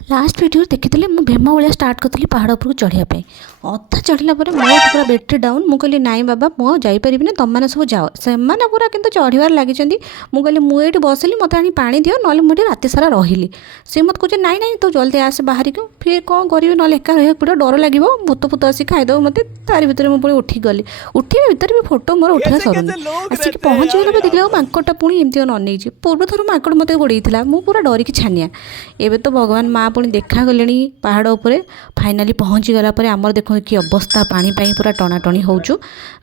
Last video देखी मुझे भेमा भाया start करी पहाड़ उपरको चढ़ापी अधा चढ़ला मोर पूरा बैटेरी डाउन मु कहली नाई बाबा मुझे जापरि तुमने सब जाओ से पूरा कि चढ़ार लगी मुझे मुझे बसली मत आनी पा दियो ना मुझे रात सारा रही सी मत कहे नाई नाई तो जल्दी आसे बाहर को फिर कौन करी ना एका रहा पड़ा डर लगे भूत फूत आसी खाईदेव मत तार भितर मुझे उठी गली उठे भितर भी फोटो मोर उठा सरुनी आसिक पहुँची गला देखिए माकड़टा पुणी एमती अनईची पूर्व थर माकड़ मत गोड़े मुझे पूरा डरिकी छानिया एवं तो भगवान माँ पुणी देखा गले पहाड़ उपरे फाइनाली पहुँची गला आमर देखो कि अवस्था पानी पूरा टणाटणी होचु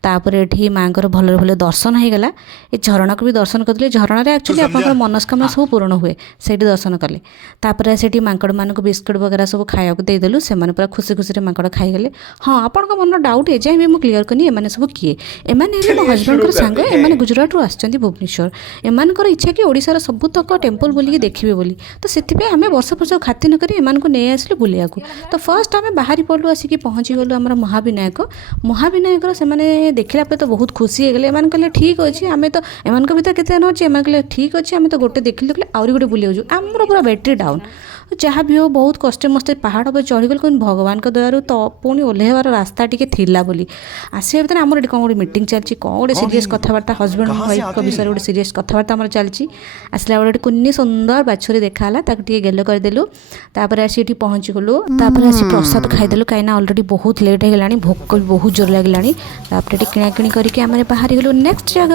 तापर ये माँ भल भल दर्शन हो गला ये झरणा को भी दर्शन करते झरण में एक्चुअली आप मनस्कामना सब पूर्ण हुए से दर्शन कले तापर से माकड़ मान बिस्कुट वगैरह सब खाया देदेलु से पूरा खुशी खुशी माकड़ खाईगले हाँ आपण मन डाउट एजाए भी मुझे क्लीयर करनी एम सब किए एम मो हजबैंड सांग एम गुजरात आसछन्ति भुवनेश्वर एमर इच्छा कि ओडिशार सबुतक टेम्पल बुलिकी देखिए बोली तो से आम वर्ष वर्ष खाति नक नहीं आसिलु बुलिया तो फर्स्ट आम बाहरी पड़ू आसिक पहुँची गलु आम महाविनायक महाविनायक से देखला तो बहुत खुशी हो गले एम कहले ठीक अच्छे आम तो एम भर के अच्छे एम कहले ठीक अच्छे आम तो गोटे देखिले कहले आउरी गोटे बुलिया आमर पूरा बैटेरी डाउन जहाँ भी हो बहुत कष्टे मस्ते पहाड़ पर चढ़ीगल कौन भगवान का दयारू तो पुणी ओह्लैबार रास्ता टी थिला बोली आसिया भर आमर कौन गोटे मीटिंग चलती कौन गोटे सीरीयस कथबार्ता हजबैंड वाइफ विषय गोटे सीरीयस कथबार्ता आम चलती आसला गोटे कुन्नी सुंदर बाछुरी देखाला गेलो करदेलु तापर आसी पहुँची गलु तापर आसी प्रसाद खाईदेलु कहीं अलरेडी बहुत लेट हो गलानी भोक भी बहुत जोर लगे तापर किणाकिणी करके आम बाहरी गलु नेक्स्ट जगह।